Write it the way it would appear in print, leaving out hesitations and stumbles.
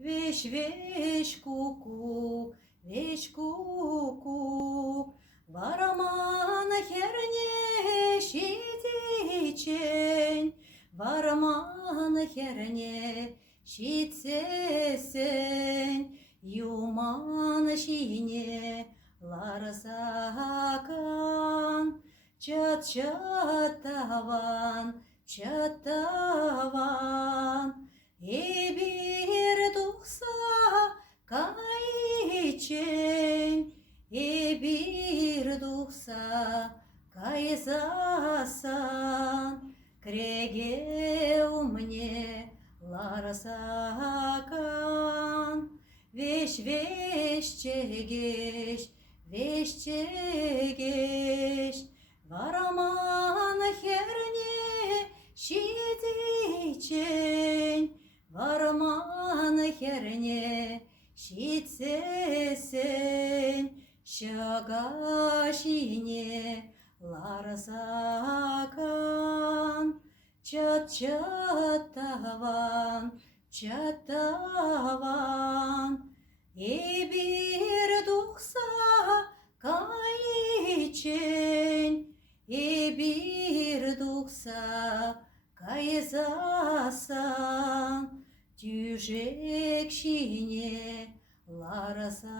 Veş kukuk, Varaman herne şitiçen, Varaman herne şitsesen, Yuman şine larzakan, Çat çatavan, çatavan, bir тухса кайчен, bir тухса кайзасан, Крегеу мне ларсакан, Вещчегеш, Вараман херне şitiçen, Varman herne şitsesen, Şagaşine larzakan, Çat çatavan, çatavan, bir тухса кайчен, bir тухса кайзасан, Тюжек шине лараса